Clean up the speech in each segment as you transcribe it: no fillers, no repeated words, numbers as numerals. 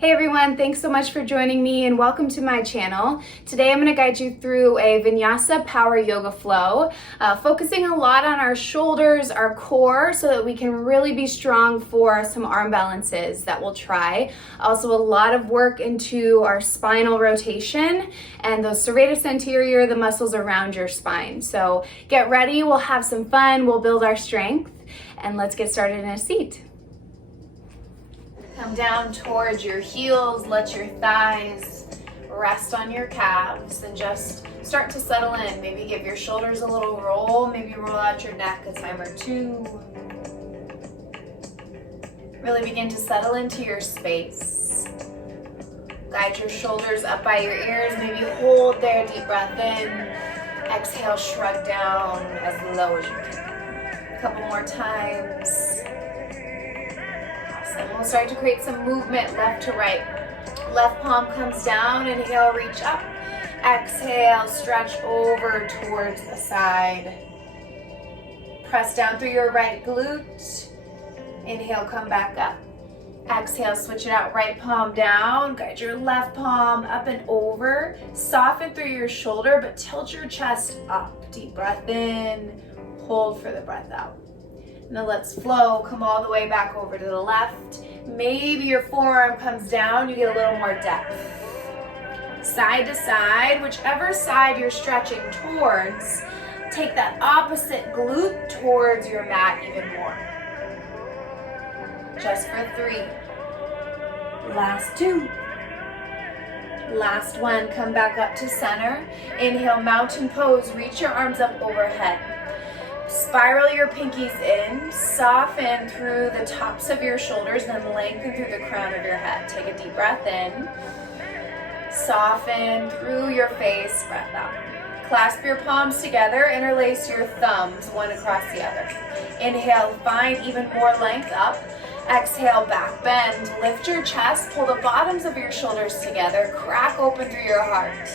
Hey everyone, thanks so much for joining me and welcome to my channel. Today I'm going to guide you through a vinyasa power yoga flow, focusing a lot on our shoulders, our core, so that we can really be strong for some arm balances that we'll try. Also a lot of work into our spinal rotation and the serratus anterior, the muscles around your spine. So get ready, we'll have some fun, we'll build our strength, and let's get started in a seat. Come down towards your heels, let your thighs rest on your calves, and just start to settle in. Maybe give your shoulders a little roll, maybe roll out your neck a time or two. Really begin to settle into your space. Guide your shoulders up by your ears, maybe hold there, deep breath in. Exhale, shrug down as low as you can. A couple more times. And we'll start to create some movement left to right. Left palm comes down, inhale, reach up. Exhale, stretch over towards the side. Press down through your right glute. Inhale, come back up. Exhale, switch it out, right palm down. Guide your left palm up and over. Soften through your shoulder, but tilt your chest up. Deep breath in, hold for the breath out. Now let's flow, come all the way back over to the left. Maybe your forearm comes down, you get a little more depth. Side to side, whichever side you're stretching towards, take that opposite glute towards your mat even more. Just for 3. Last 2. Last 1, come back up to center. Inhale, mountain pose, reach your arms up overhead. Spiral your pinkies in, soften through the tops of your shoulders, then lengthen through the crown of your head. Take a deep breath in, soften through your face, breath out. Clasp your palms together, interlace your thumbs, one across the other. Inhale, find even more length up. Exhale, back bend, lift your chest, pull the bottoms of your shoulders together, crack open through your heart.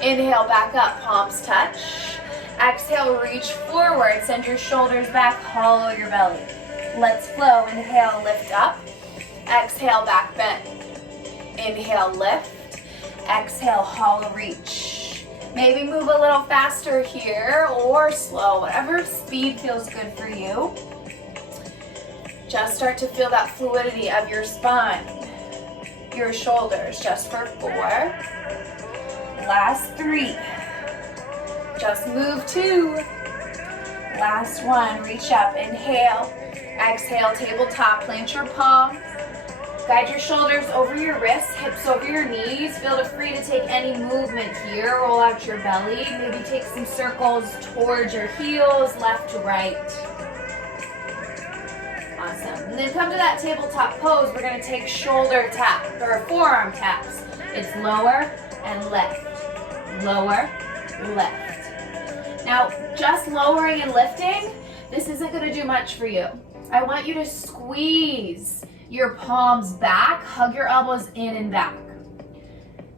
Inhale, back up, palms touch. Exhale, reach forward, send your shoulders back, hollow your belly. Let's flow. Inhale, lift up. Exhale, back bend. Inhale, lift. Exhale, hollow reach. Maybe move a little faster here or slow, whatever speed feels good for you. Just start to feel that fluidity of your spine, your shoulders, just for 4. Last 3. Just move 2. Last 1, reach up, inhale, exhale, tabletop, plant your palms. Guide your shoulders over your wrists, hips over your knees. Feel free to take any movement here. Roll out your belly, maybe take some circles towards your heels, left to right. Awesome. And then come to that tabletop pose. We're going to take shoulder tap, or forearm taps. It's lower and left, lower, left. Now, just lowering and lifting, this isn't going to do much for you. I want you to squeeze your palms back, hug your elbows in and back.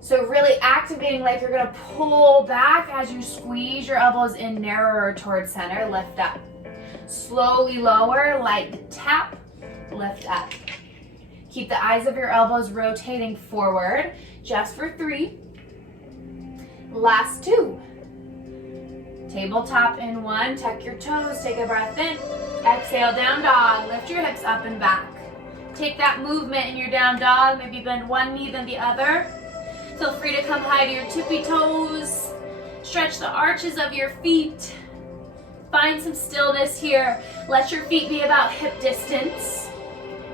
So really activating like you're going to pull back as you squeeze your elbows in narrower towards center, lift up. Slowly lower, light tap, lift up. Keep the eyes of your elbows rotating forward, just for 3. Last 2. Tabletop in 1, tuck your toes, take a breath in. Exhale, down dog, lift your hips up and back. Take that movement in your down dog, maybe bend one knee then the other. Feel free to come high to your tippy toes. Stretch the arches of your feet. Find some stillness here. Let your feet be about hip distance.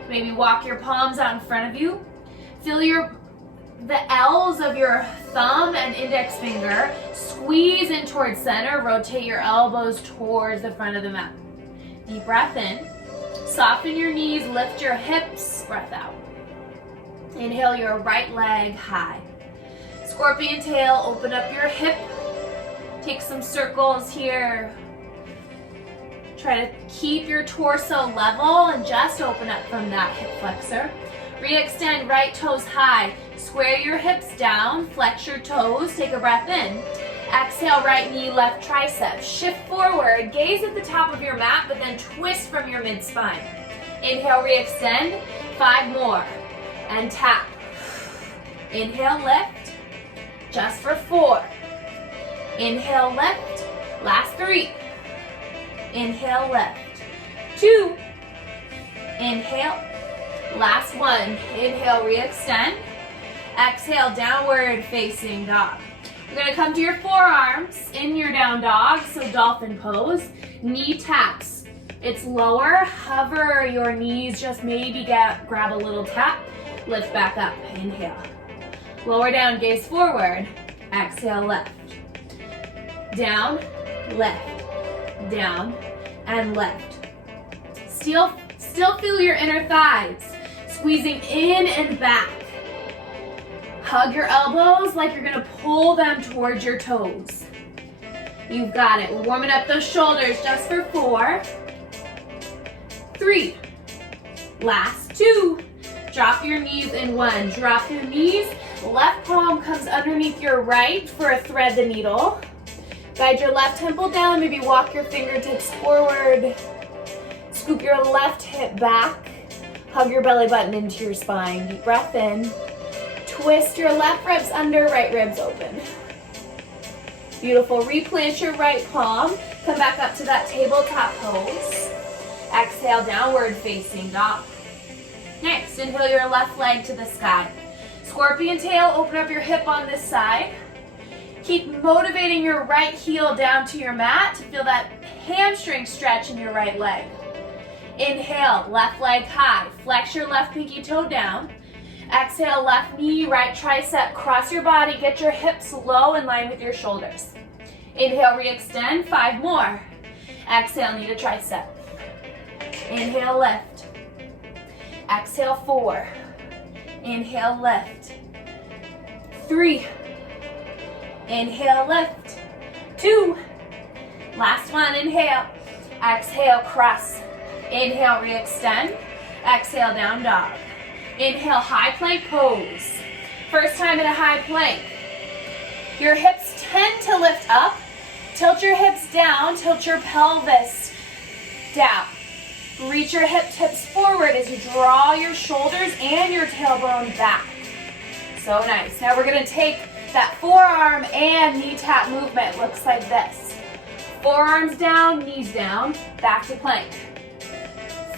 Maybe walk your palms out in front of you. Feel the L's of your thumb and index finger. Squeeze in towards center. Rotate your elbows towards the front of the mat. Deep breath in. Soften your knees. Lift your hips. Breath out. Inhale your right leg high. Scorpion tail. Open up your hip. Take some circles here. Try to keep your torso level and just open up from that hip flexor. Re-extend right toes high. Square your hips down. Flex your toes. Take a breath in. Exhale, right knee, left tricep. Shift forward. Gaze at the top of your mat, but then twist from your mid-spine. Inhale, re-extend. 5 more. And tap. Inhale, lift. Just for 4. Inhale, lift. Last 3. Inhale, lift. 2. Inhale. Last 1. Inhale, re-extend. Exhale, downward facing dog. You're going to come to your forearms in your down dog, so dolphin pose. Knee taps. It's lower. Hover your knees, just maybe grab a little tap. Lift back up. Inhale. Lower down, gaze forward. Exhale, lift. Down, lift. Down, and lift. Still feel your inner thighs squeezing in and back. Hug your elbows like you're gonna pull them towards your toes. You've got it. We're warming up those shoulders just for 4. 3. Last 2. Drop your knees in 1. Drop your knees. Left palm comes underneath your right for a thread the needle. Guide your left temple down. Maybe walk your fingertips forward. Scoop your left hip back. Hug your belly button into your spine. Deep breath in. Twist your left ribs under, right ribs open. Beautiful. Replant your right palm. Come back up to that tabletop pose. Exhale, downward facing dog. Next, inhale your left leg to the sky. Scorpion tail, open up your hip on this side. Keep motivating your right heel down to your mat to feel that hamstring stretch in your right leg. Inhale, left leg high. Flex your left pinky toe down. Exhale, left knee, right tricep. Cross your body. Get your hips low in line with your shoulders. Inhale, re-extend. 5 more. Exhale, knee to tricep. Inhale, lift. Exhale, 4. Inhale, lift. 3. Inhale, lift. 2. Last one, inhale. Exhale, cross. Inhale, re-extend. Exhale, down dog. Inhale, high plank pose. First time in a high plank. Your hips tend to lift up. Tilt your hips down, tilt your pelvis down. Reach your hip tips forward as you draw your shoulders and your tailbone back. So nice. Now we're gonna take that forearm and knee tap movement. Looks like this. Forearms down, knees down, back to plank.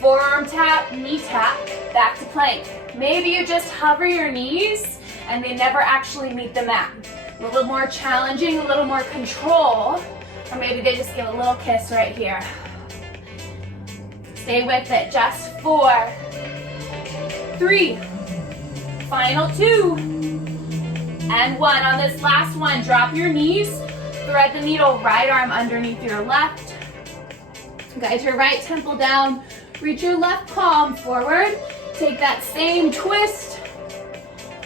Forearm tap, knee tap, back to plank. Maybe you just hover your knees and they never actually meet the mat. A little more challenging, a little more control, or maybe they just give a little kiss right here. Stay with it, just 4, 3, final 2, and 1. On this last one, drop your knees, thread the needle, right arm underneath your left. Guide your right temple down, reach your left palm forward, take that same twist,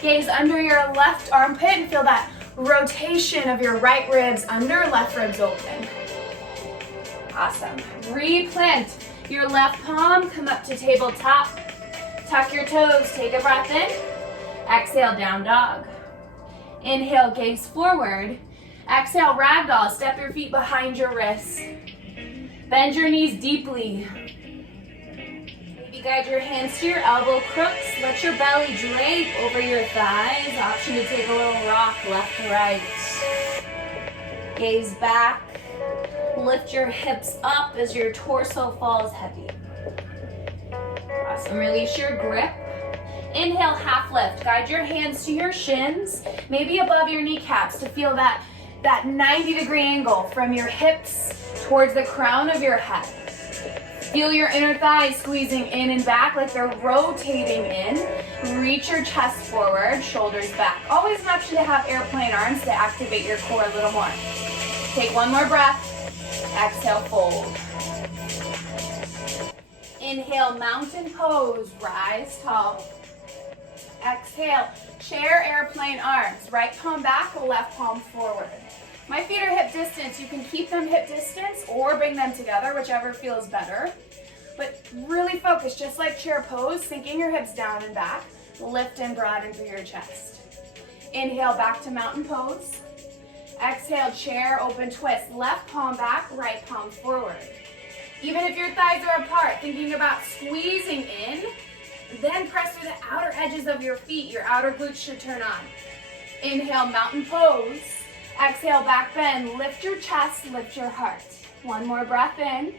gaze under your left armpit and feel that rotation of your right ribs under, left ribs open. Awesome. Replant your left palm, come up to tabletop, tuck your toes, take a breath in, exhale, down dog. Inhale, gaze forward, exhale, ragdoll, step your feet behind your wrists. Bend your knees deeply. Maybe guide your hands to your elbow crooks, let your belly drape over your thighs. Option to take a little rock left to right. Gaze back. Lift your hips up as your torso falls heavy. Awesome. Release your grip. Inhale, half lift. Guide your hands to your shins, maybe above your kneecaps to feel that 90-degree angle from your hips towards the crown of your head. Feel your inner thighs squeezing in and back like they're rotating in. Reach your chest forward, shoulders back. Always an option to have airplane arms to activate your core a little more. Take one more breath. Exhale, fold. Inhale, mountain pose, rise tall. Exhale, chair, airplane arms. Right palm back, left palm forward. My feet are hip distance. You can keep them hip distance or bring them together, whichever feels better. But really focus, just like chair pose, sinking your hips down and back. Lift and broaden through your chest. Inhale, back to mountain pose. Exhale, chair, open twist. Left palm back, right palm forward. Even if your thighs are apart, thinking about squeezing in Then press through the outer edges of your feet. Your outer glutes should turn on. Inhale, mountain pose. Exhale, back bend. Lift your chest, lift your heart. One more breath in.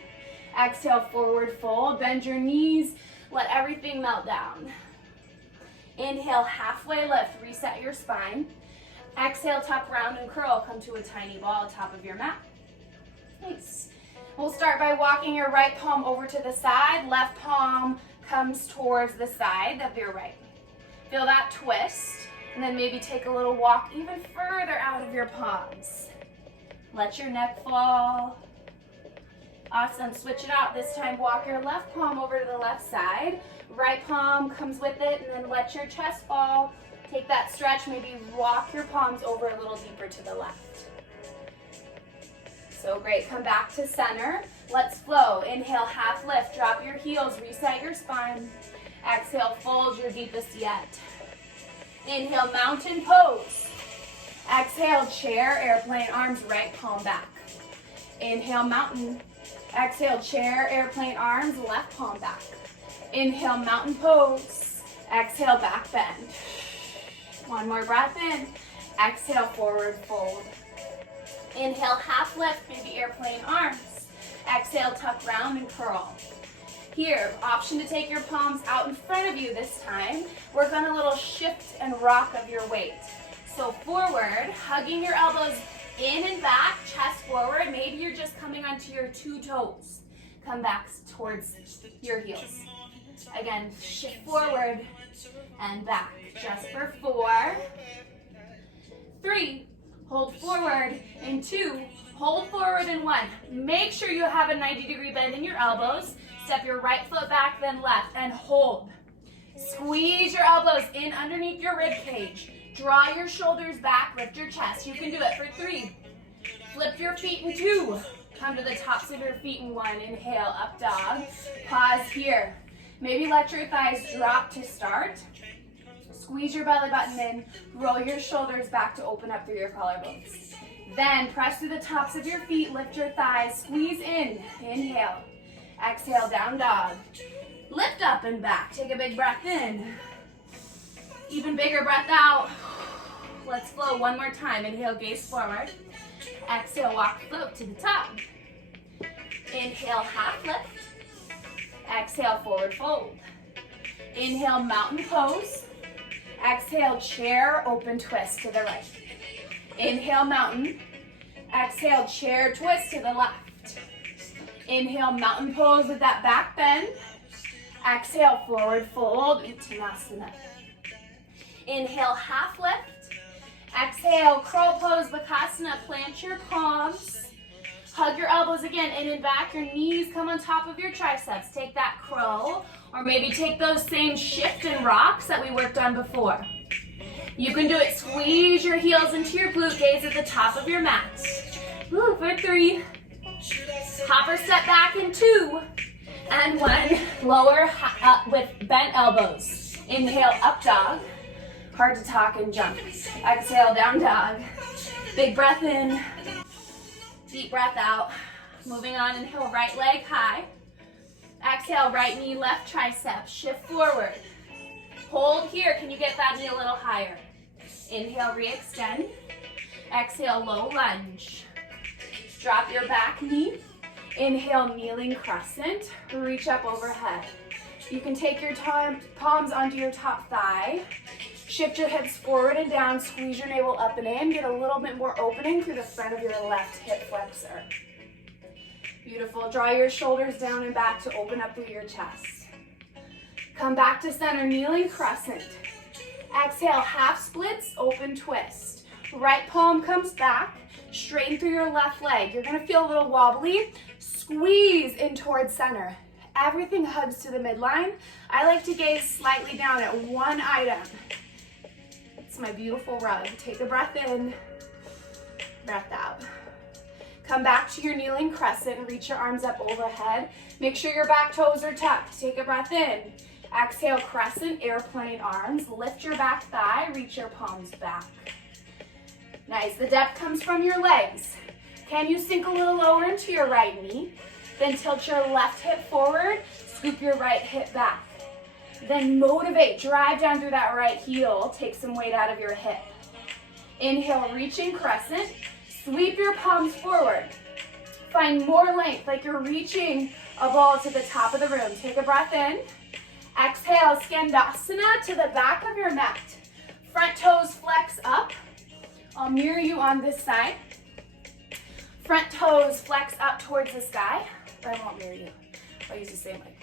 Exhale, forward fold. Bend your knees. Let everything melt down. Inhale, halfway lift. Reset your spine. Exhale, tuck, round, and curl. Come to a tiny ball top of your mat. Nice. We'll start by walking your right palm over to the side. Left palm comes towards the side of your right. Feel that twist. And then maybe take a little walk even further out of your palms. Let your neck fall. Awesome. Switch it out. This time, walk your left palm over to the left side. Right palm comes with it, and then let your chest fall. Take that stretch. Maybe walk your palms over a little deeper to the left. So great. Come back to center. Let's flow. Inhale, half lift. Drop your heels. Reset your spine. Exhale, fold your deepest yet. Inhale, mountain pose. Exhale, chair, airplane arms, right palm back. Inhale, mountain. Exhale, chair, airplane arms, left palm back. Inhale, mountain pose. Exhale, back bend. One more breath in. Exhale, forward fold. Inhale, half lift, maybe airplane arms. Exhale, tuck, round, and curl. Here, option to take your palms out in front of you this time. Work on a little shift and rock of your weight. So forward, hugging your elbows in and back, chest forward. Maybe you're just coming onto your two toes. Come back towards your heels. Again, shift forward and back. Just for 4, 3, hold forward in 2, hold forward in 1. Make sure you have a 90-degree bend in your elbows. Step your right foot back, then left, and hold. Squeeze your elbows in underneath your rib cage. Draw your shoulders back, lift your chest. You can do it for 3. Flip your feet in 2. Come to the tops of your feet in 1. Inhale, up dog. Pause here. Maybe let your thighs drop to start. Squeeze your belly button in. Roll your shoulders back to open up through your collarbones. Then press through the tops of your feet. Lift your thighs. Squeeze in. Inhale. Exhale, down dog. Lift up and back. Take a big breath in. Even bigger breath out. Let's flow one more time. Inhale, gaze forward. Exhale, walk float to the top. Inhale, half lift. Exhale, forward fold. Inhale, mountain pose. Exhale, chair, open twist to the right. Inhale, mountain. Exhale, chair, twist to the left. Inhale, mountain pose with that back bend. Exhale, forward fold, Uttanasana. Inhale, half lift. Exhale, crow pose, Bakasana. Plant your palms. Hug your elbows again, in and back. Your knees come on top of your triceps. Take that crow, or maybe take those same shift and rocks that we worked on before. You can do it. Squeeze your heels into your glute. Gaze at the top of your mat. Ooh, for 3. Hopper step back in 2. And 1. Lower up with bent elbows. Inhale, up dog. Hard to talk and jump. Exhale, down dog. Big breath in. Deep breath out. Moving on, inhale, right leg high. Exhale, right knee, left tricep. Shift forward. Hold here. Can you get that knee a little higher? Inhale, re-extend. Exhale, low lunge. Drop your back knee. Inhale, kneeling crescent. Reach up overhead. You can take your palms onto your top thigh. Shift your hips forward and down. Squeeze your navel up and in. Get a little bit more opening through the front of your left hip flexor. Beautiful. Draw your shoulders down and back to open up through your chest. Come back to center, kneeling crescent. Exhale, half splits, open twist. Right palm comes back. Straighten through your left leg. You're going to feel a little wobbly. Squeeze in towards center. Everything hugs to the midline. I like to gaze slightly down at one item. It's my beautiful rug. Take a breath in, breath out. Come back to your kneeling crescent. Reach your arms up overhead. Make sure your back toes are tucked. Take a breath in. Exhale, crescent, airplane arms. Lift your back thigh. Reach your palms back. Nice. The depth comes from your legs. Can you sink a little lower into your right knee? Then tilt your left hip forward. Scoop your right hip back. Then motivate, drive down through that right heel, take some weight out of your hip. Inhale, reaching crescent, sweep your palms forward. Find more length, like you're reaching a ball to the top of the room. Take a breath in. Exhale, Skandasana to the back of your mat. Front toes flex up. I'll mirror you on this side. Front toes flex up towards the sky. Or I won't mirror you. I'll use the same leg.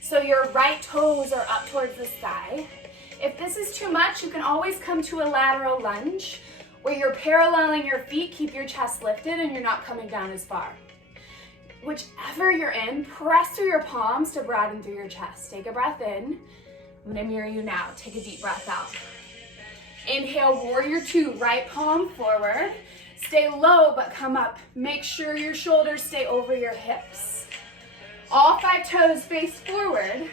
So your right toes are up towards the sky. If this is too much, you can always come to a lateral lunge where you're paralleling your feet, keep your chest lifted, and you're not coming down as far. Whichever you're in, press through your palms to broaden through your chest. Take a breath in. I'm gonna mirror you now. Take a deep breath out. Inhale, warrior two, right palm forward. Stay low, but come up. Make sure your shoulders stay over your hips. All 5 toes face forward.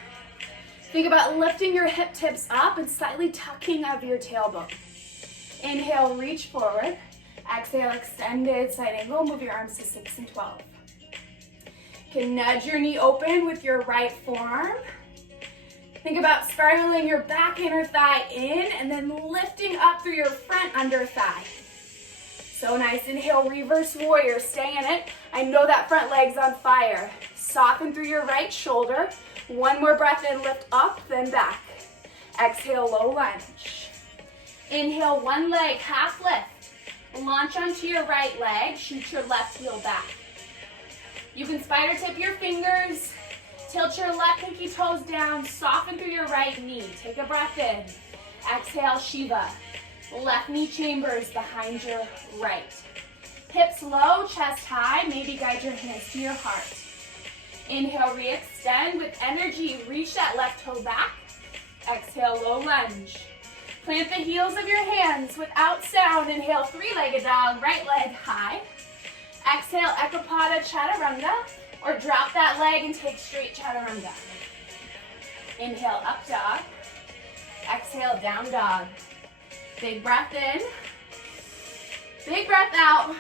Think about lifting your hip tips up and slightly tucking of your tailbone. Inhale, reach forward. Exhale, extended side angle. Move your arms to 6 and 12. You can nudge your knee open with your right forearm. Think about spiraling your back inner thigh in and then lifting up through your front under thigh. So nice. Inhale, reverse warrior. Stay in it. I know that front leg's on fire. Soften through your right shoulder. One more breath in, lift up, then back. Exhale, low lunge. Inhale, one leg, half lift. Launch onto your right leg, shoot your left heel back. You can spider tip your fingers, tilt your left pinky toes down, soften through your right knee. Take a breath in. Exhale, Shiva. Left knee chambers behind your right. Hips low, chest high, maybe guide your hands to your heart. Inhale, re-extend with energy, reach that left toe back. Exhale, low lunge. Plant the heels of your hands without sound. Inhale, 3-legged dog, right leg high. Exhale, Ekapada Chaturanga, or drop that leg and take straight Chaturanga. Inhale, up dog. Exhale, down dog. Big breath in. Big breath out.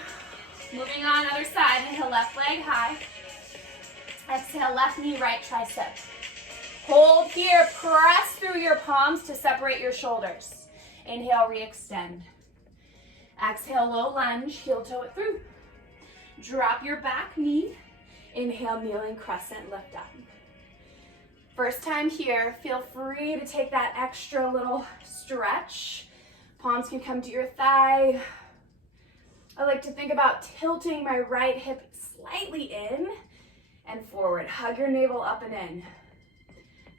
Moving on, other side. Inhale, left leg high. Exhale, left knee, right tricep. Hold here, press through your palms to separate your shoulders. Inhale, re-extend. Exhale, low lunge, heel toe it through. Drop your back knee. Inhale, kneeling crescent, lift up. First time here, feel free to take that extra little stretch. Palms can come to your thigh. I like to think about tilting my right hip slightly in and forward. Hug your navel up and in.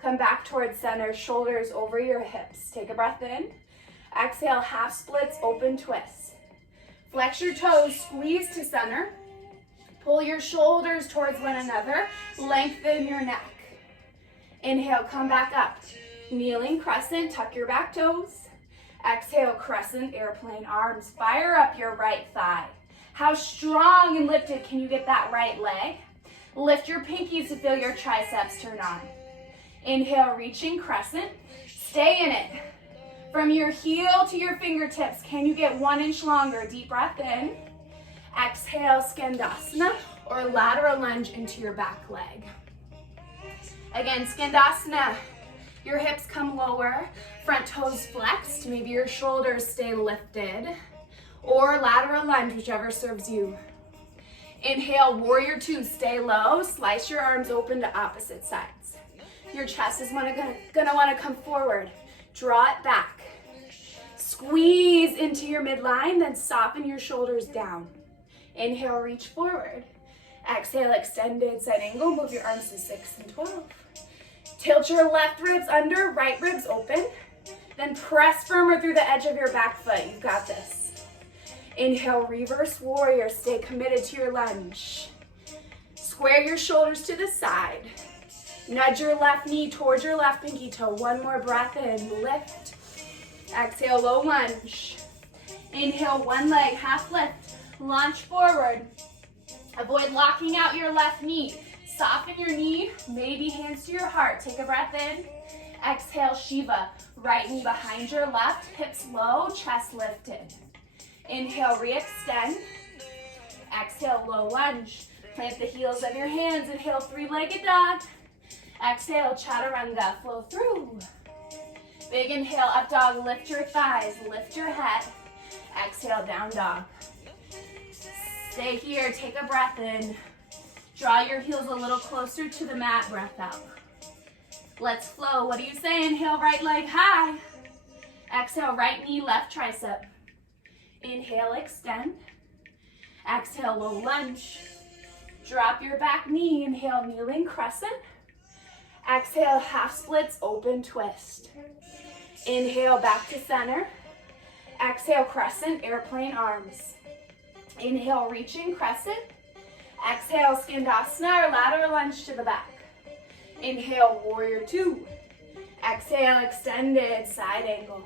Come back towards center, shoulders over your hips. Take a breath in. Exhale, half splits, open twists. Flex your toes, squeeze to center. Pull your shoulders towards one another. Lengthen your neck. Inhale, come back up. Kneeling crescent, tuck your back toes. Exhale, crescent, airplane arms. Fire up your right thigh. How strong and lifted can you get that right leg? Lift your pinkies to feel your triceps turn on. Inhale, reaching crescent. Stay in it. From your heel to your fingertips, can you get 1 inch longer? Deep breath in. Exhale, Skandasana, or lateral lunge into your back leg. Again, Skandasana. Your hips come lower, front toes flexed, maybe your shoulders stay lifted, or lateral lunge, whichever serves you. Inhale, warrior two, stay low, slice your arms open to opposite sides. Your chest is gonna wanna come forward. Draw it back. Squeeze into your midline, then soften your shoulders down. Inhale, reach forward. Exhale, extended side angle, move your arms to 6 and 12. Tilt your left ribs under, right ribs open. Then press firmer through the edge of your back foot. You've got this. Inhale, reverse warrior. Stay committed to your lunge. Square your shoulders to the side. Nudge your left knee towards your left pinky toe. One more breath in. Lift. Exhale, low lunge. Inhale, one leg, half lift. Launch forward. Avoid locking out your left knee. Soften your knee, maybe hands to your heart. Take a breath in. Exhale, Shiva. Right knee behind your left, hips low, chest lifted. Inhale, re-extend. Exhale, low lunge. Plant the heels of your hands. Inhale, 3-legged dog. Exhale, chaturanga, flow through. Big inhale, up dog, lift your thighs, lift your head. Exhale, down dog. Stay here, take a breath in. Draw your heels a little closer to the mat, breath out. Let's flow. What do you say? Inhale, right leg high. Exhale, right knee, left tricep. Inhale, extend. Exhale, low lunge. Drop your back knee. Inhale, kneeling crescent. Exhale, half splits, open twist. Inhale, back to center. Exhale, crescent, airplane arms. Inhale, reaching crescent. Exhale, skandasana or lateral lunge to the back. Inhale, warrior two. Exhale, extended side angle.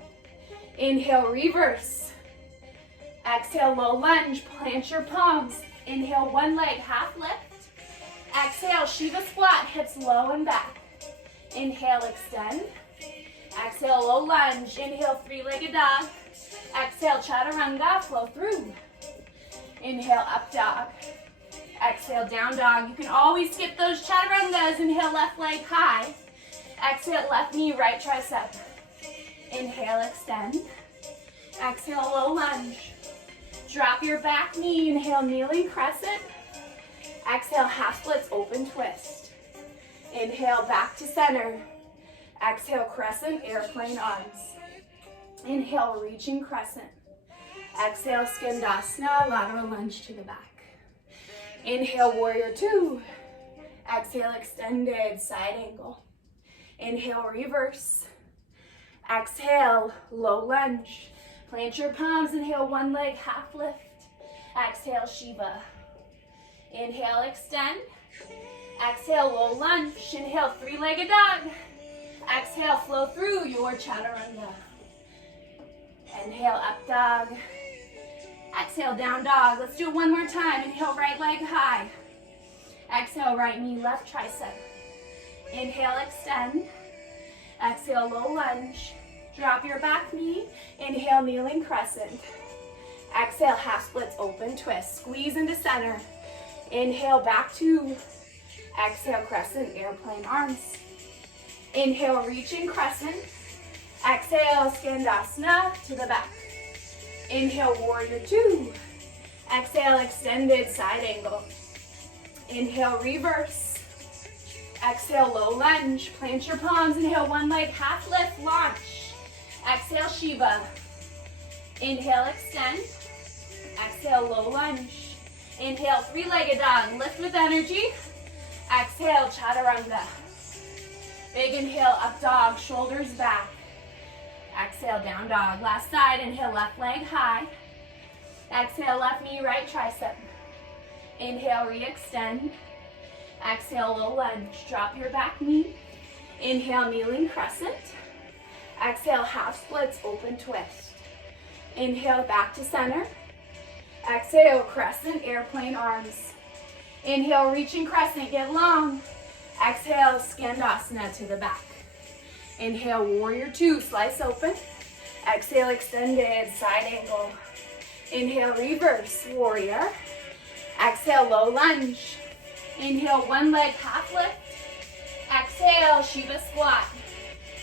Inhale, reverse. Exhale, low lunge, plant your palms. Inhale, one leg, half lift. Exhale, Shiva squat, hips low and back. Inhale, extend. Exhale, low lunge. Inhale, three-legged dog. Exhale, chaturanga, flow through. Inhale, up dog. Exhale, down dog. You can always skip those chaturangas. Inhale, left leg high. Exhale, left knee, right tricep. Inhale, extend. Exhale, low lunge. Drop your back knee. Inhale, kneeling crescent. Exhale, half splits, open twist. Inhale, back to center. Exhale, crescent, airplane arms. Inhale, reaching crescent. Exhale, skandasana, lateral lunge to the back. Inhale, warrior two. Exhale, extended side angle. Inhale, reverse. Exhale, low lunge. Plant your palms. Inhale, one leg, half lift. Exhale, Shiva. Inhale, extend. Exhale, low lunge. Inhale, three-legged dog. Exhale, flow through your chaturanga. Inhale, up dog. Exhale, down dog. Let's do it one more time. Inhale, right leg high. Exhale, right knee, left tricep. Inhale, extend. Exhale, low lunge. Drop your back knee. Inhale, kneeling crescent. Exhale, half splits, open twist. Squeeze into center. Inhale, back two. Exhale, crescent, airplane arms. Inhale, reaching crescent. Exhale, skandasana to the back. Inhale, warrior two. Exhale, extended side angle. Inhale, reverse. Exhale, low lunge. Plant your palms. Inhale, one leg, half lift, launch. Exhale, Shiva. Inhale, extend. Exhale, low lunge. Inhale, three-legged dog. Lift with energy. Exhale, chaturanga. Big inhale, up dog, shoulders back. Exhale, down dog. Last side, inhale, left leg high. Exhale, left knee, right tricep. Inhale, re-extend. Exhale, low lunge. Drop your back knee. Inhale, kneeling crescent. Exhale, half splits, open twist. Inhale, back to center. Exhale, crescent, airplane arms. Inhale, reaching crescent, get long. Exhale, skandasana to the back. Inhale, warrior two, slice open. Exhale, extended side angle. Inhale, reverse, warrior. Exhale, low lunge. Inhale, one leg, half lift. Exhale, Shiva squat.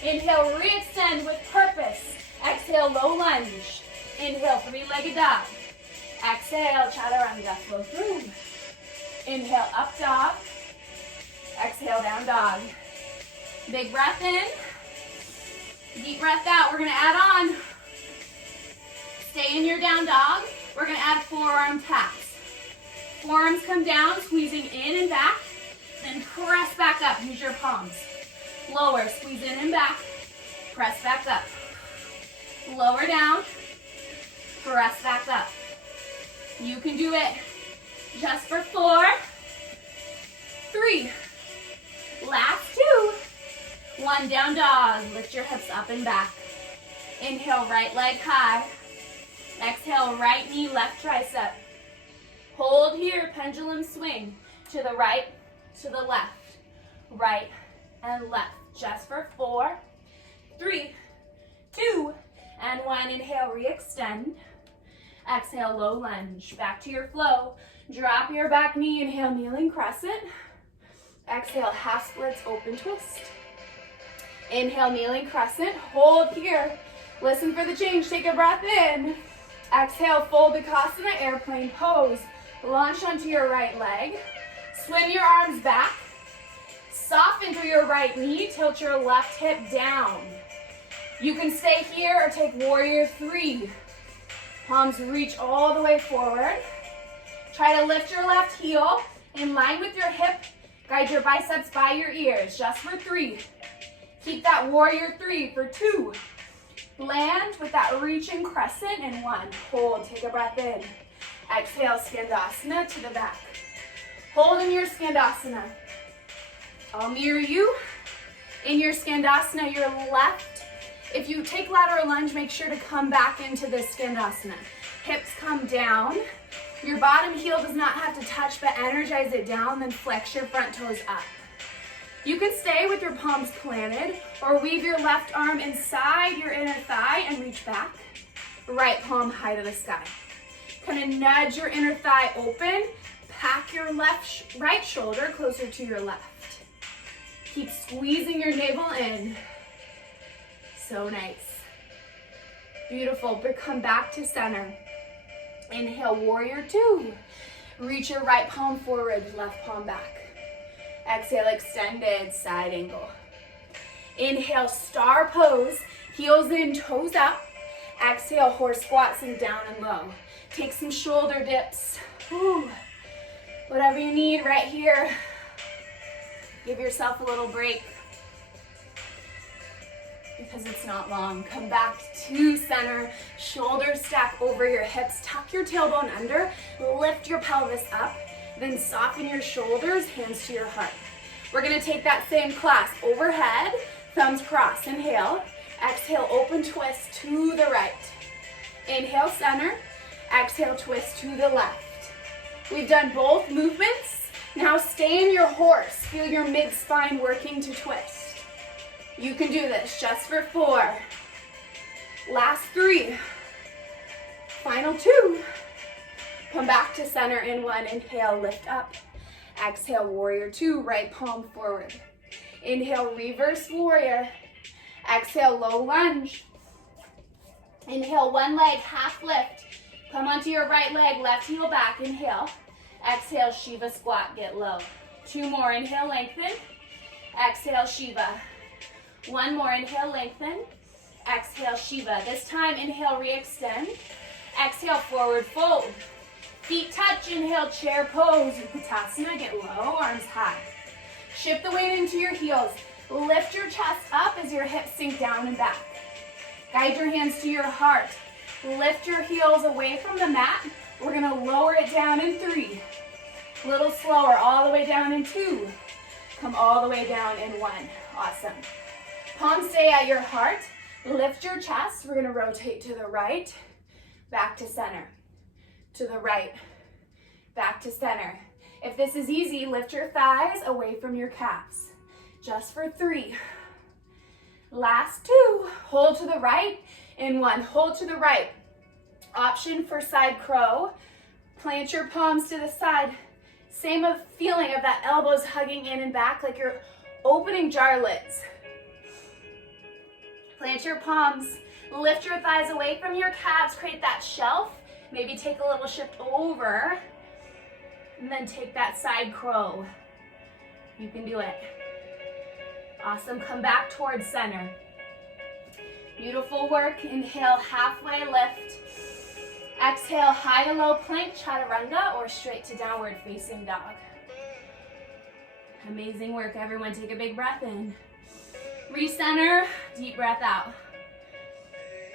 Inhale, re-extend with purpose. Exhale, low lunge. Inhale, three-legged dog. Exhale, chaturanga, flow through. Inhale, up dog. Exhale, down dog. Big breath in. Deep breath out. We're going to add on. Stay in your down dog. We're going to add forearm taps. Forearms come down, squeezing in and back. Then press back up. Use your palms. Lower, squeeze in and back. Press back up. Lower down. Press back up. You can do it just for 4, 3, last 2, 1, down dog. Lift your hips up and back. Inhale, right leg high. Exhale, right knee, left tricep. Hold here, pendulum swing. To the right, to the left. Right and left. Just for 4, 3, 2, and 1. Inhale, re-extend. Exhale, low lunge. Back to your flow. Drop your back knee. Inhale, kneeling crescent. Exhale, half splits, open twist. Inhale, kneeling crescent, hold here. Listen for the change, take a breath in. Exhale, fold Ukasana, airplane pose. Launch onto your right leg. Swing your arms back. Soften through your right knee, tilt your left hip down. You can stay here or take warrior 3. Palms reach all the way forward. Try to lift your left heel in line with your hip. Guide your biceps by your ears, just for 3. Keep that warrior 3 for 2. Land with that reaching crescent in 1. Hold, take a breath in. Exhale, Skandasana to the back. Hold in your Skandasana. I'll mirror you. In your Skandasana, your left. If you take lateral lunge, make sure to come back into this Skandasana. Hips come down. Your bottom heel does not have to touch, but energize it down, then flex your front toes up. You can stay with your palms planted or weave your left arm inside your inner thigh and reach back. Right palm high to the sky. Kind of nudge your inner thigh open. Pack your right shoulder closer to your left. Keep squeezing your navel in. So nice. Beautiful, but come back to center. Inhale, warrior 2. Reach your right palm forward, left palm back. Exhale, extended side angle. Inhale, star pose, heels in, toes up. Exhale, horse squat, sink down and low. Take some shoulder dips. Whew. Whatever you need right here. Give yourself a little break because it's not long. Come back to center, shoulders stack over your hips, tuck your tailbone under, lift your pelvis up, then soften your shoulders, hands to your heart. We're gonna take that same class overhead, thumbs cross, inhale, exhale, open twist to the right. Inhale, center, exhale, twist to the left. We've done both movements. Now stay in your horse, feel your mid-spine working to twist. You can do this just for 4. Last 3. Final 2. Come back to center in 1. Inhale, lift up. Exhale, warrior 2, right palm forward. Inhale, reverse warrior. Exhale, low lunge. Inhale, one leg, half lift. Come onto your right leg, left heel back. Inhale. Exhale, Shiva squat, get low. 2 more, inhale, lengthen. Exhale, Shiva. 1 more, inhale, lengthen. Exhale, Shiva. This time, inhale, re-extend. Exhale, forward fold. Feet touch, inhale, chair pose. Utkatasana, get low, arms high. Shift the weight into your heels. Lift your chest up as your hips sink down and back. Guide your hands to your heart. Lift your heels away from the mat. We're gonna lower it down in 3. A little slower, all the way down in 2. Come all the way down in 1. Awesome. Palms stay at your heart. Lift your chest. We're gonna rotate to the right, back to center. To the right, back to center. If this is easy, lift your thighs away from your calves. Just for 3. Last 2. Hold to the right in 1. Hold to the right. Option for side crow. Plant your palms to the side. Same feeling of that elbows hugging in and back like you're opening jar lids. Plant your palms. Lift your thighs away from your calves. Create that shelf. Maybe take a little shift over. And then take that side crow. You can do it. Awesome. Come back towards center. Beautiful work. Inhale, halfway lift. Exhale, high to low plank, chaturanga, or straight to downward facing dog. Amazing work, everyone. Take a big breath in. Recenter, deep breath out.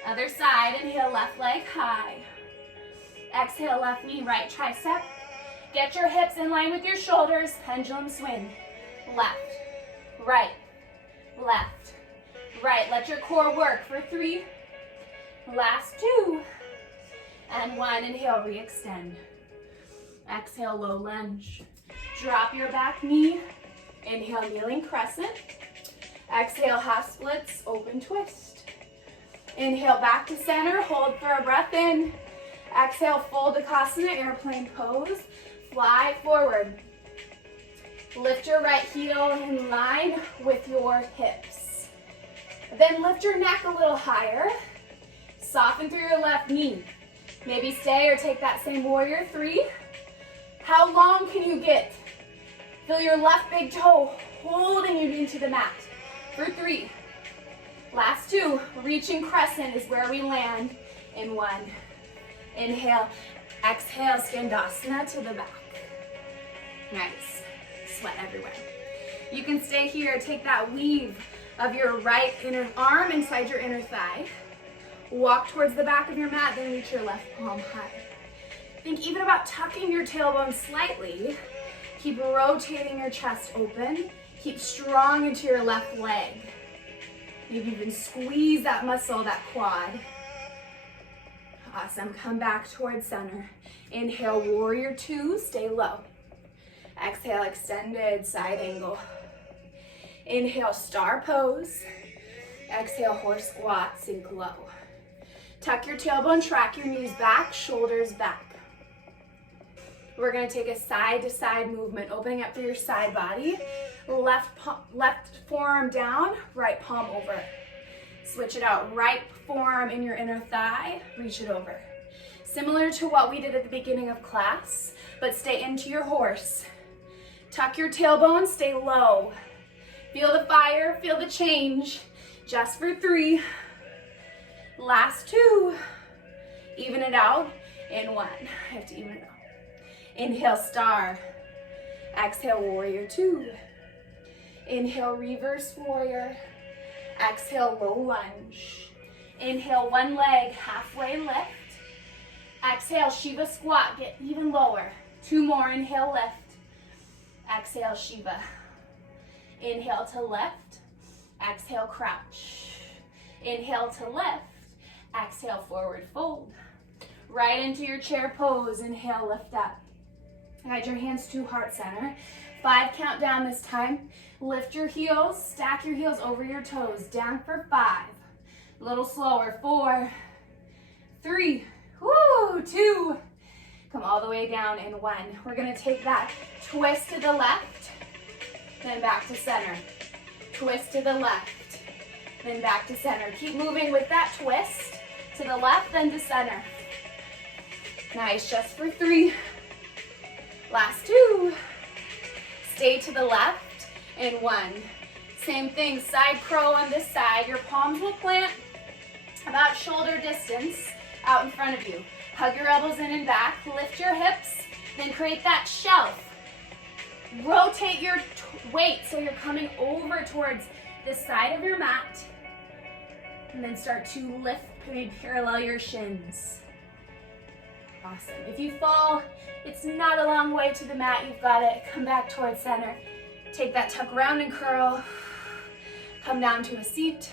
Other side, inhale, left leg high. Exhale, left knee, right tricep. Get your hips in line with your shoulders, pendulum swing. Left, right, left, right. Let your core work for 3. Last 2. And 1, inhale, re-extend. Exhale, low lunge. Drop your back knee. Inhale, kneeling crescent. Exhale, half splits, open twist. Inhale, back to center, hold for a breath in. Exhale, fold Ukasana, airplane pose. Fly forward. Lift your right heel in line with your hips. Then lift your neck a little higher. Soften through your left knee. Maybe stay or take that same warrior three. How long can you get? Feel your left big toe holding you into the mat for three. Last two, reaching crescent is where we land in one. Inhale, exhale, Skandasana to the back. Nice, sweat everywhere. You can stay here, take that weave of your right inner arm inside your inner thigh. Walk towards the back of your mat, then reach your left palm high. Think even about tucking your tailbone slightly. Keep rotating your chest open. Keep strong into your left leg. Maybe even squeeze that muscle, that quad. Awesome, come back towards center. Inhale, warrior two, stay low. Exhale, extended side angle. Inhale, star pose. Exhale, horse squat, sink low. Tuck your tailbone, track your knees back, shoulders back. We're gonna take a side to side movement, opening up through your side body. Left forearm down, right palm over. Switch it out, right forearm in your inner thigh, reach it over. Similar to what we did at the beginning of class, but stay into your horse. Tuck your tailbone, stay low. Feel the fire, feel the change. Just for three. Last two. Even it out in one. I have to even it out. Inhale, star. Exhale, warrior two. Inhale, reverse warrior. Exhale, low lunge. Inhale, one leg, halfway lift. Exhale, Shiva squat, get even lower. Two more, inhale, lift. Exhale, Shiva. Inhale to lift. Exhale, crouch. Inhale to lift. Exhale, forward fold. Right into your chair pose. Inhale, lift up. Guide your hands to heart center. 5 count down this time. Lift your heels, stack your heels over your toes. Down for 5. A little slower. 4, 3, 2. Come all the way down in 1. We're gonna take that twist to the left, then back to center. Twist to the left, then back to center. Keep moving with that twist to the left, then to center. Nice, just for 3. Last 2. Stay to the left in 1. Same thing, side crow on this side. Your palms will plant about shoulder distance out in front of you. Hug your elbows in and back, lift your hips, then create that shelf. Rotate your weight so you're coming over towards the side of your mat. And then start to lift, parallel your shins. Awesome. If you fall, it's not a long way to the mat. You've got it. Come back towards center. Take that tuck round and curl. Come down to a seat.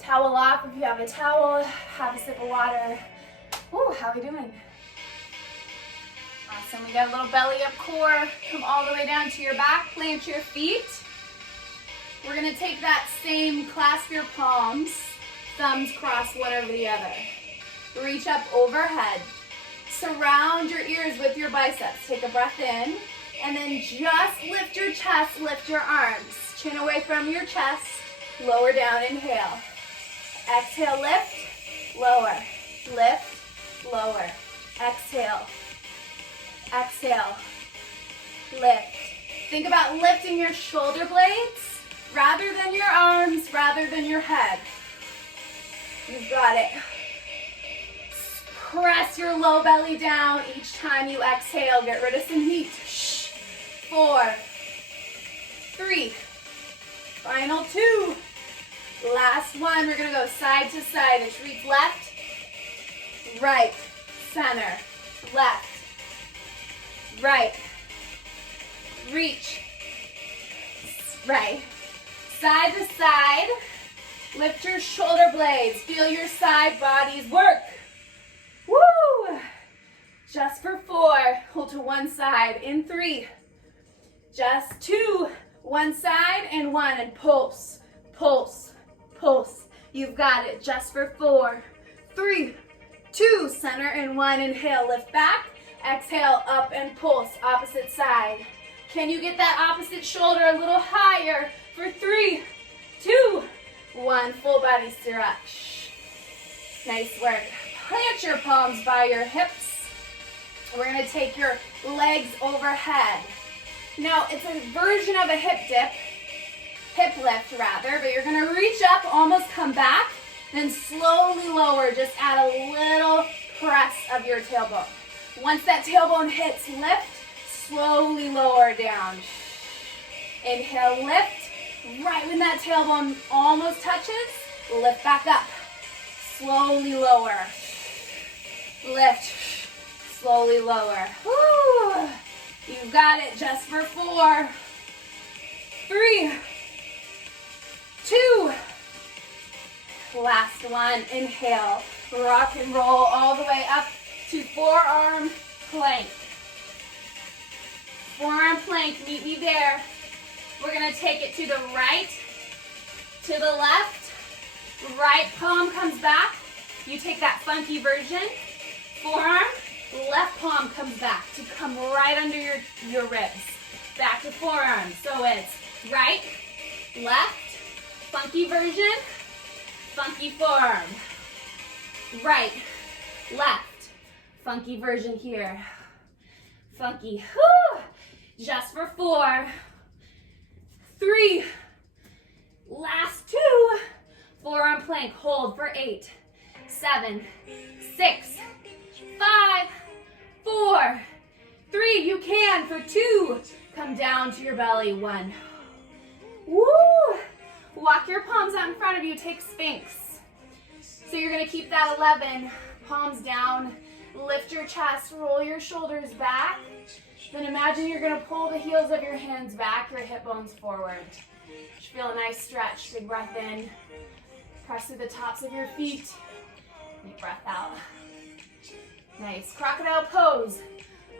Towel off if you have a towel. Have a sip of water. Ooh, how are we doing? Awesome. We got a little belly up core. Come all the way down to your back. Plant your feet. We're going to take that same, clasp your palms. Thumbs cross one over the other. Reach up overhead. Surround your ears with your biceps. Take a breath in. And then just lift your chest, lift your arms. Chin away from your chest. Lower down, inhale. Exhale, lift, lower. Lift, lower. Exhale. Exhale. Lift. Think about lifting your shoulder blades rather than your arms, rather than your head. You've got it. Press your low belly down each time you exhale. Get rid of some heat. 4, 3, final 2. Last one. We're gonna go side to side. Retreat left, right, center, left, right, reach, right, side to side. Lift your shoulder blades. Feel your side bodies work. Woo! Just for 4. Hold to one side. In 3. Just 2. One side and 1. And pulse, pulse, pulse. You've got it. Just for 4. 3, 2. Center and 1. Inhale, lift back. Exhale, up and pulse. Opposite side. Can you get that opposite shoulder a little higher for 3, 2, 1. Full body stretch. Nice work. Plant your palms by your hips. We're going to take your legs overhead. Now, it's a version of a hip lift rather, but you're going to reach up, almost come back, then slowly lower. Just add a little press of your tailbone. Once that tailbone hits lift, slowly lower down. Inhale, lift. Right when that tailbone almost touches, lift back up. Slowly lower. Lift. Slowly lower. Woo. You've got it. Just for 4, 3, 2. Last one. Inhale. Rock and roll all the way up to forearm plank. Forearm plank. Meet me there. We're going to take it to the right, to the left. Right palm comes back. You take that funky version. Forearm, left palm comes back to come right under your ribs. Back to forearm. So it's right, left, funky version, funky forearm. Right, left, funky version here. Funky. Whew. Just for 4, 3, last 2, forearm plank, hold for 8, 7, 6, 5, 4, 3, you can for 2, come down to your belly, 1. Woo! Walk your palms out in front of you, take Sphinx. So you're gonna keep that 11, palms down, lift your chest, roll your shoulders back. Then imagine you're going to pull the heels of your hands back, your hip bones forward. Just feel a nice stretch. Big breath in. Press through the tops of your feet. Deep breath out. Nice. Crocodile pose.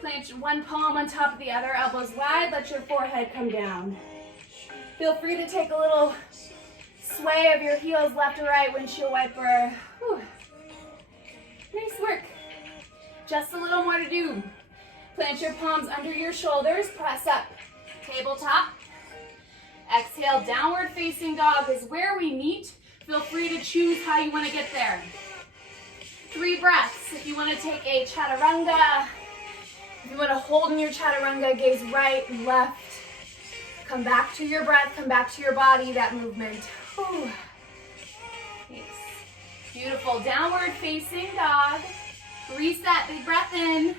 Plant one palm on top of the other, elbows wide. Let your forehead come down. Feel free to take a little sway of your heels left or right, windshield wiper. Whew. Nice work. Just a little more to do. Plant your palms under your shoulders, press up, tabletop. Exhale, downward facing dog is where we meet. Feel free to choose how you want to get there. 3 breaths. If you want to take a chaturanga, if you want to hold in your chaturanga, gaze right, left. Come back to your breath, come back to your body, that movement. Whew. Nice. Beautiful. Downward facing dog. Reset, big breath in.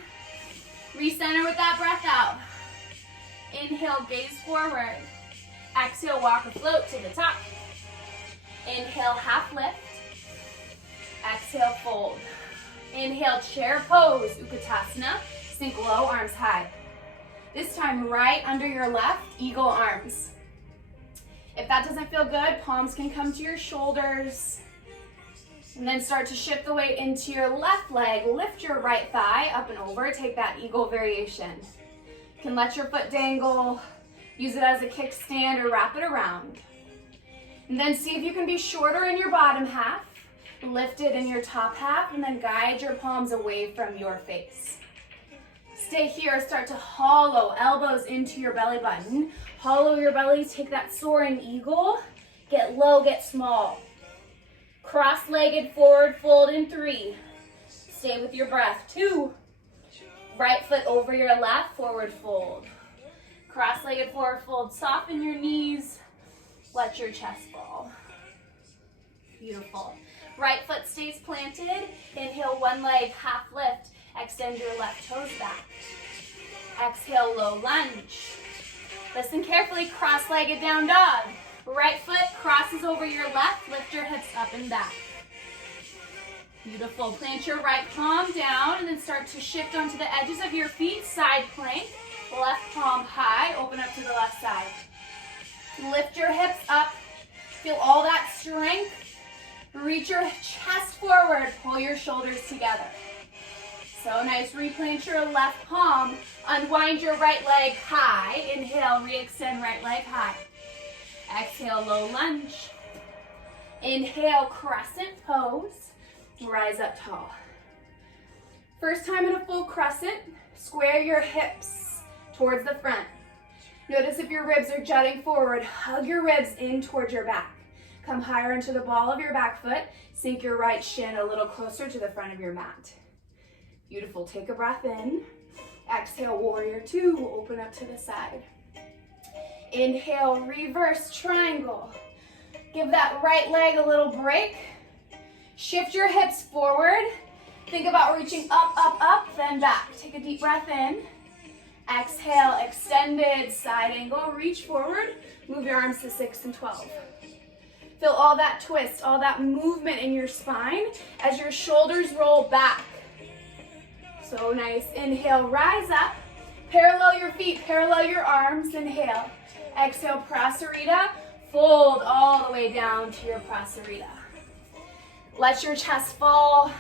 Recenter with that breath out. Inhale, gaze forward. Exhale, walk or float to the top. Inhale, half lift. Exhale, fold. Inhale, chair pose, Utkatasana. Sink low, arms high. This time, right under your left, eagle arms. If that doesn't feel good, palms can come to your shoulders. And then start to shift the weight into your left leg. Lift your right thigh up and over. Take that eagle variation. You can let your foot dangle. Use it as a kickstand or wrap it around. And then see if you can be shorter in your bottom half. Lift it in your top half. And then guide your palms away from your face. Stay here. Start to hollow. Elbows into your belly button. Hollow your belly. Take that soaring eagle. Get low, get small. Cross-legged forward fold in 3. Stay with your breath. 2. Right foot over your left, forward fold. Cross-legged forward fold. Soften your knees. Let your chest fall. Beautiful. Right foot stays planted. Inhale, one leg, half lift. Extend your left toes back. Exhale, low lunge. Listen carefully, cross-legged down dog. Right foot crosses over your left, lift your hips up and back. Beautiful. Plant your right palm down and then start to shift onto the edges of your feet, side plank. Left palm high, open up to the left side. Lift your hips up, feel all that strength. Reach your chest forward, pull your shoulders together. So nice, replant your left palm, unwind your right leg high. Inhale, re-extend right leg high. Exhale, low lunge. Inhale, crescent pose. Rise up tall. First time in a full crescent, square your hips towards the front. Notice if your ribs are jutting forward, hug your ribs in towards your back. Come higher into the ball of your back foot. Sink your right shin a little closer to the front of your mat. Beautiful. Take a breath in. Exhale, warrior two. Open up to the side. Inhale, reverse triangle. Give that right leg a little break. Shift your hips forward. Think about reaching up, up, up, then back. Take a deep breath in. Exhale, extended side angle. Reach forward. Move your arms to 6 and 12. Feel all that twist, all that movement in your spine as your shoulders roll back. So nice. Inhale, rise up. Parallel your feet, parallel your arms. Inhale. Exhale, Prasarita. Fold all the way down to your Prasarita. Let your chest fall.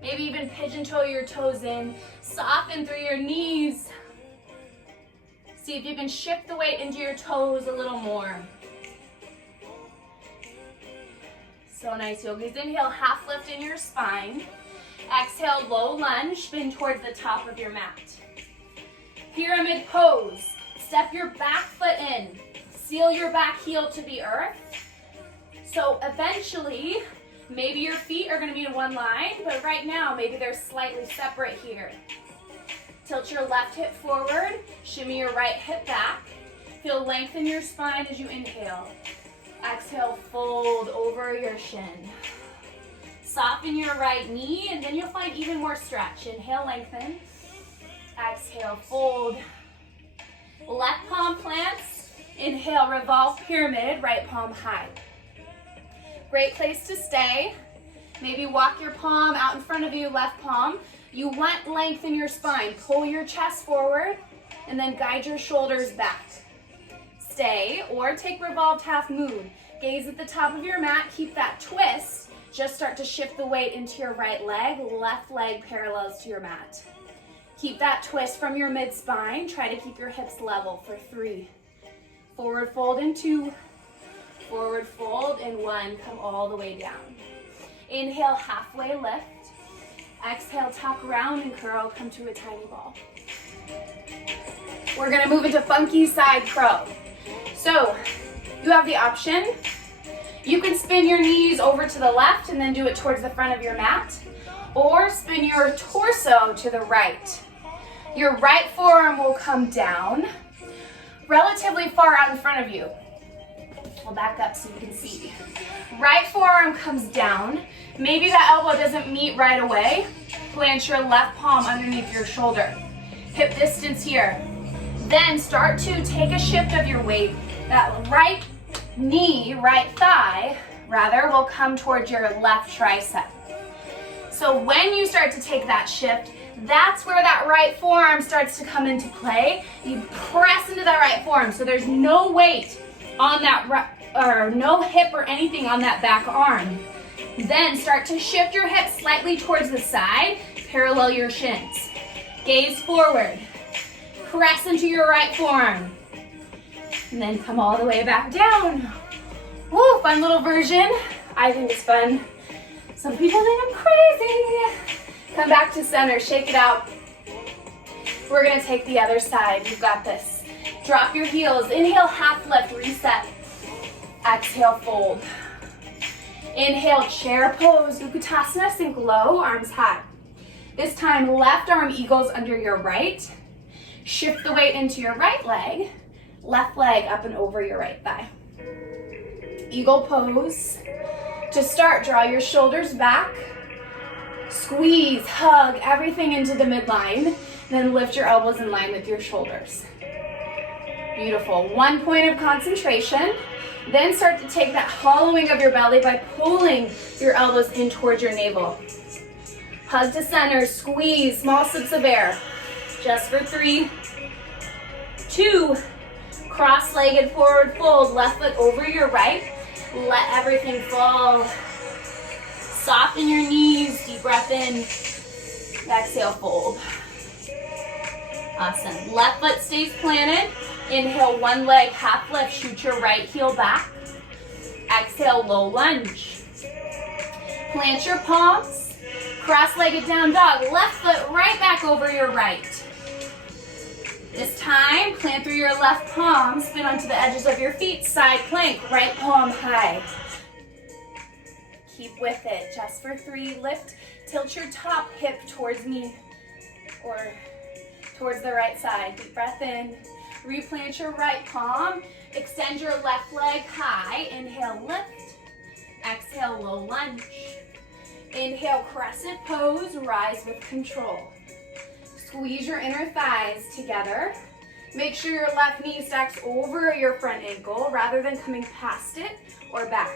Maybe even pigeon toe your toes in. Soften through your knees. See if you can shift the weight into your toes a little more. So nice, yogis. Inhale, half lift in your spine. Exhale, low lunge, spin towards the top of your mat. Pyramid pose. Step your back foot in. Seal your back heel to the earth. So eventually, maybe your feet are going to be in one line, but right now, maybe they're slightly separate here. Tilt your left hip forward. Shimmy your right hip back. Feel length in your spine as you inhale. Exhale, fold over your shin. Soften your right knee, and then you'll find even more stretch. Inhale, lengthen. Exhale, fold. Left palm plants. Inhale, revolve pyramid, right palm high. Great place to stay. Maybe walk your palm out in front of you, left palm. You want length in your spine. Pull your chest forward, and then guide your shoulders back. Stay, or take revolved half moon. Gaze at the top of your mat, keep that twist. Just start to shift the weight into your right leg, left leg parallels to your mat. Keep that twist from your mid-spine. Try to keep your hips level for 3. Forward fold in 2. Forward fold in 1. Come all the way down. Inhale, halfway lift. Exhale, tuck round and curl. Come to a tiny ball. We're gonna move into funky side crow. So, you have the option. You can spin your knees over to the left and then do it towards the front of your mat, or spin your torso to the right. Your right forearm will come down relatively far out in front of you. We'll back up so you can see. Right forearm comes down. Maybe that elbow doesn't meet right away. Plant your left palm underneath your shoulder. Hip distance here. Then start to take a shift of your weight. That right knee, right thigh, rather, will come towards your left tricep. So when you start to take that shift, that's where that right forearm starts to come into play. You press into that right forearm, so there's no weight on that right, or no hip or anything on that back arm. Then start to shift your hips slightly towards the side, parallel your shins. Gaze forward. Press into your right forearm. And then come all the way back down. Woo, fun little version. I think it's fun. Some people think I'm crazy. Come back to center, shake it out. We're gonna take the other side. You've got this. Drop your heels. Inhale, half lift, reset. Exhale, fold. Inhale, chair pose, Utkatasana, sink low, arms high. This time, left arm eagles under your right. Shift the weight into your right leg. Left leg up and over your right thigh. Eagle pose. To start, draw your shoulders back. Squeeze, hug everything into the midline. Then lift your elbows in line with your shoulders. Beautiful. 1 point of concentration. Then start to take that hollowing of your belly by pulling your elbows in towards your navel. Hug to center, squeeze, small sips of air. Just for 3, 2, cross-legged forward fold, left foot over your right. Let everything fall. Soften your knees, deep breath in. Exhale, fold. Awesome. Left foot stays planted. Inhale, one leg, half lift, shoot your right heel back. Exhale, low lunge. Plant your palms. Cross-legged down dog. Left foot right back over your right. This time, plant through your left palm, spin onto the edges of your feet, side plank, right palm high. Keep with it, just for 3, lift, tilt your top hip towards me, or towards the right side. Deep breath in, replant your right palm, extend your left leg high, inhale, lift, exhale, low lunge. Inhale, crescent pose, rise with control. Squeeze your inner thighs together. Make sure your left knee stacks over your front ankle rather than coming past it or back.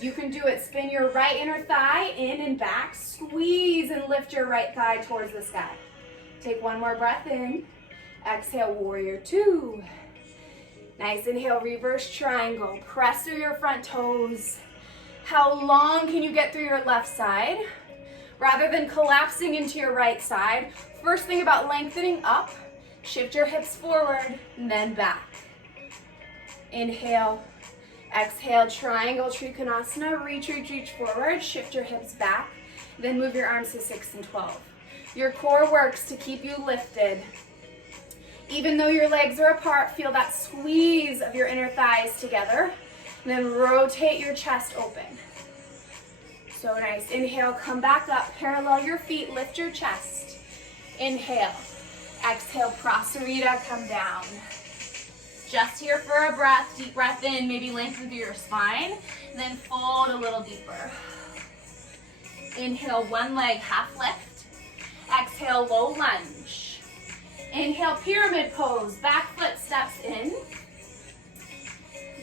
You can do it. Spin your right inner thigh in and back. Squeeze and lift your right thigh towards the sky. Take one more breath in. Exhale, warrior 2. Nice. Inhale, reverse triangle. Press through your front toes. How long can you get through your left side? Rather than collapsing into your right side, first thing about lengthening up, shift your hips forward and then back. Inhale, exhale, triangle trikonasana, reach forward, shift your hips back, then move your arms to 6 and 12. Your core works to keep you lifted. Even though your legs are apart, feel that squeeze of your inner thighs together, and then rotate your chest open. So nice. Inhale, come back up, parallel your feet, lift your chest. Inhale, exhale, prasarita, come down. Just here for a breath, deep breath in, maybe lengthen through your spine, then fold a little deeper. Inhale, one leg, half lift. Exhale, low lunge. Inhale, pyramid pose, back foot steps in.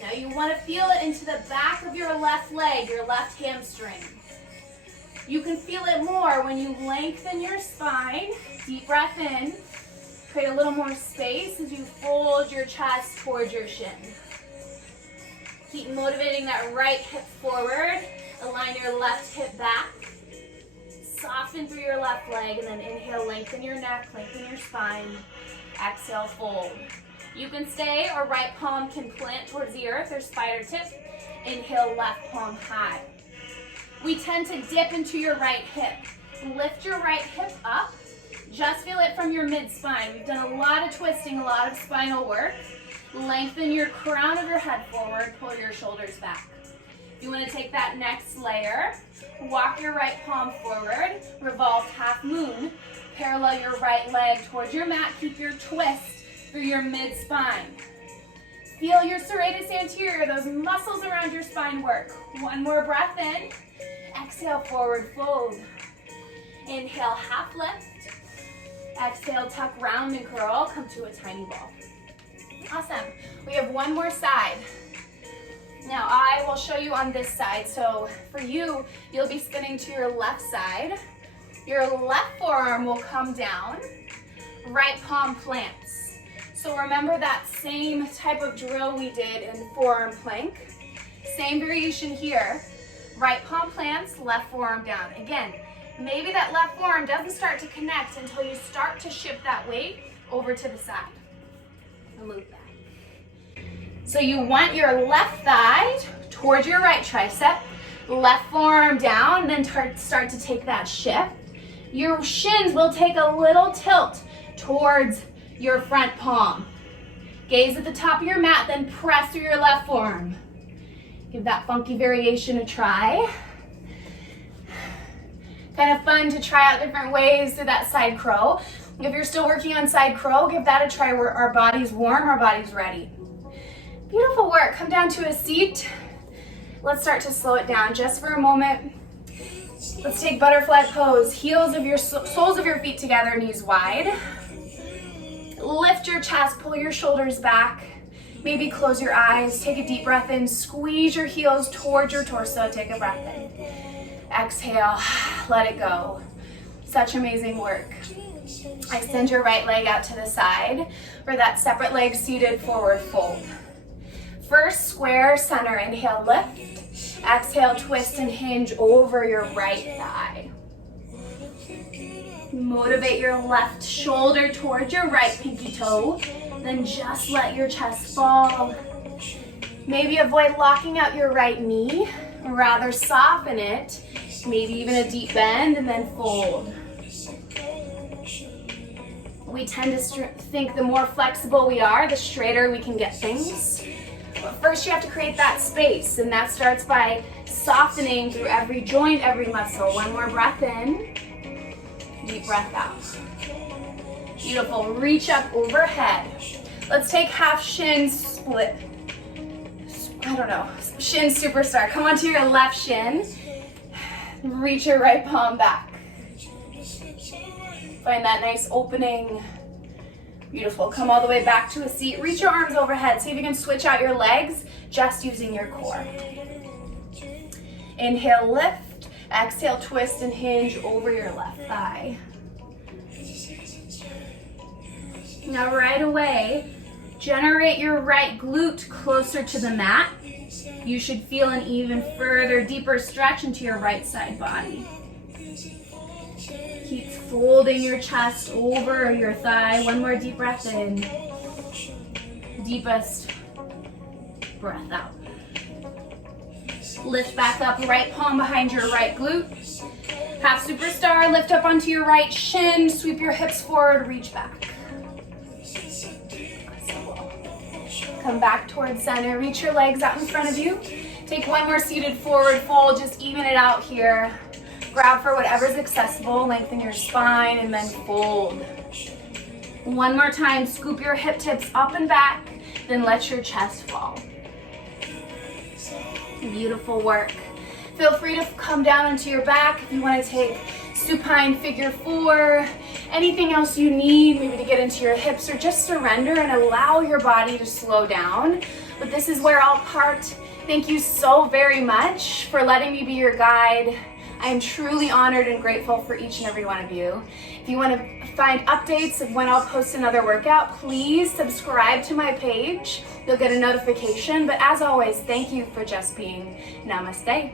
Now you want to feel it into the back of your left leg, your left hamstring. You can feel it more when you lengthen your spine. Deep breath in. Create a little more space as you fold your chest towards your shin. Keep motivating that right hip forward. Align your left hip back. Soften through your left leg, and then inhale, lengthen your neck, lengthen your spine. Exhale, fold. You can stay, or right palm can plant towards the earth or spider tip. Inhale, left palm high. We tend to dip into your right hip. Lift your right hip up. Just feel it from your mid-spine. We've done a lot of twisting, a lot of spinal work. Lengthen your crown of your head forward, pull your shoulders back. You want to take that next layer, walk your right palm forward, revolve half moon, parallel your right leg towards your mat, keep your twist through your mid-spine. Feel your serratus anterior, those muscles around your spine work. One more breath in, exhale, forward fold. Inhale, half lift. Exhale, tuck, round and curl, come to a tiny ball. Awesome. We have one more side. Now I will show you on this side. So for you, you'll be spinning to your left side. Your left forearm will come down. Right palm plants. So remember that same type of drill we did in forearm plank. Same variation here. Right palm plants, left forearm down. Again, maybe that left forearm doesn't start to connect until you start to shift that weight over to the side. And move back. So you want your left thigh towards your right tricep, left forearm down, then start to take that shift. Your shins will take a little tilt towards your front palm. Gaze at the top of your mat, then press through your left forearm. Give that funky variation a try. Kind of fun to try out different ways to that side crow. If you're still working on side crow, give that a try where our body's warm, our body's ready. Beautiful work. Come down to a seat. Let's start to slow it down just for a moment. Let's take butterfly pose. Heels of your soles of your feet together, knees wide. Lift your chest, pull your shoulders back. Maybe close your eyes. Take a deep breath in. Squeeze your heels towards your torso. Take a breath in. Exhale, let it go. Such amazing work. Extend your right leg out to the side for that separate leg seated forward fold. First, square center. Inhale, lift. Exhale, twist and hinge over your right thigh. Motivate your left shoulder towards your right pinky toe. Then just let your chest fall. Maybe avoid locking out your right knee. Rather soften it. Maybe even a deep bend and then fold. We tend to think the more flexible we are, the straighter we can get things. But first you have to create that space, and that starts by softening through every joint, every muscle. One more breath in, deep breath out. Beautiful, reach up overhead. Let's take half shin split. Shin superstar. Come onto your left shin, reach your right palm back. Find that nice opening. Beautiful, come all the way back to a seat. Reach your arms overhead. See if you can switch out your legs just using your core. Inhale, lift. Exhale, twist and hinge over your left thigh. Now right away, generate your right glute closer to the mat. You should feel an even further, deeper stretch into your right side body. Keep folding your chest over your thigh. One more deep breath in. Deepest breath out. Lift back up, right palm behind your right glute. Half superstar, lift up onto your right shin, sweep your hips forward, reach back. Come back towards center, reach your legs out in front of you. Take one more seated forward fold, just even it out here. Grab for whatever's accessible, lengthen your spine, and then fold. One more time, scoop your hip tips up and back, then let your chest fall. Beautiful work. Feel free to come down onto your back if you want to take supine figure 4, anything else you need, maybe to get into your hips, or just surrender and allow your body to slow down. But this is where I'll part. Thank you so very much for letting me be your guide. I am truly honored and grateful for each and every one of you. If you want to find updates of when I'll post another workout, please subscribe to my page. You'll get a notification. But as always, thank you for just being. Namaste.